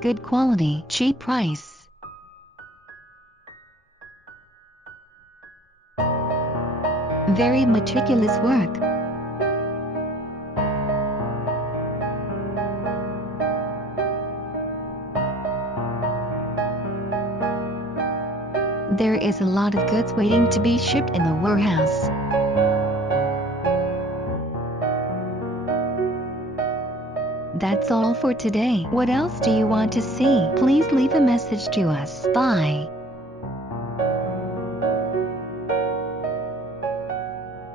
Good quality, cheap price. Very meticulous work. There is a lot of goods waiting to be shipped in the warehouse. That's all for today. What else do you want to see? Please leave a message to us. Bye.